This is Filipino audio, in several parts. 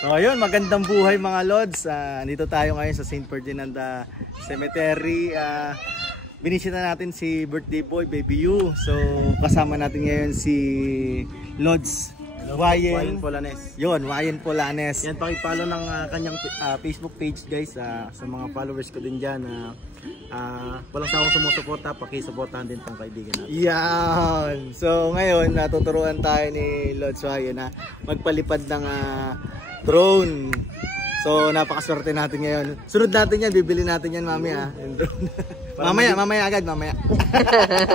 So ayun, magandang buhay mga Lods. Nandito tayo ngayon sa St. Ferdinand Cemetery. Binisita natin si birthday boy, Baby U. So kasama natin ngayon si Lods Wayen Polanes. Yun, Wayen Polanes. Yan, pakipollow ng kanyang Facebook page guys, sa mga followers ko din dyan. Walang sawang sumusuporta, pakisuportahan din tong kaibigan natin. Yan. So ngayon, natuturuan tayo ni Lods Wayen na magpalipad ng drone. So napakaswerte natin ngayon. Sunod natin yan, bibili natin yan mamaya. mamaya agad, mamaya.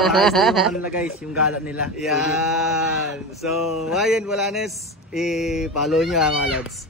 Ayos na yung ano guys, yung galat nila. Yan. So, Wayen Polanes, i-follow nyo mga Lods.